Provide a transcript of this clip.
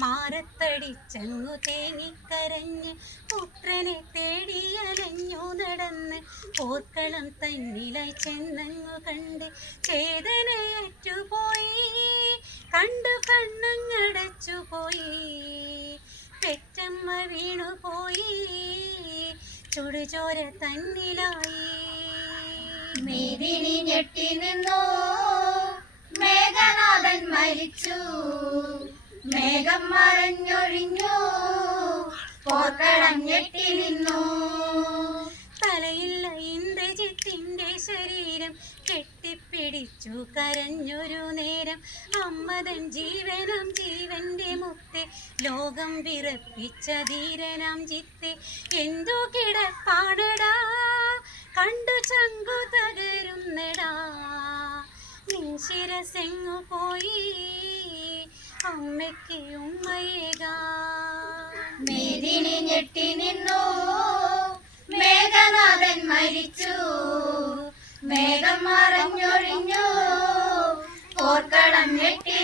മാറത്തടിച്ചങ്ങു തേങ്ങിക്കരഞ്ഞ് പുത്രനെ തേടിയലഞ്ഞു നടന്ന് പോർക്കളം തന്നിലായി ചെന്നങ്ങു കണ്ട് ചേതനയേറ്റുപോയി കണ്ടു കണ്ണങ്ങടച്ചു പോയി. പെറ്റമ്മ വീണുപോയി ചുടുചോര തന്നിലായി. മേദിനി ഞെട്ടി നിന്നോ? മേഘനാഥൻ മരിച്ചു. മേഘം മറഞ്ഞൊഴിഞ്ഞു. പോർക്കളം ഞെട്ടി നിന്നു. തലയില്ല ഇന്ദ്രജിത്തിന്റെ ശരീരം കെട്ടിപ്പിടിച്ചു കരഞ്ഞൊരു നേരം. അമ്മതൻ ജീവനം ജീവന്റെ മുത്തെ ലോകം വിറപ്പിച്ച ധീരനാം ചിത്തെ എന്തു കിടപ്പാടടാ കണ്ടു ചങ്കു തകരുന്നടാ. നിൻ ശിരസെങ്ങു പോയി അമ്മയ്ക്ക് ഉമ്മയേകാ. മേദിനി ഞെട്ടി നിന്നു. മേഘനാഥൻ മരിച്ചു. മേഘം മറഞ്ഞൊഴിഞ്ഞു. ഓർക്കണം ഞെട്ടി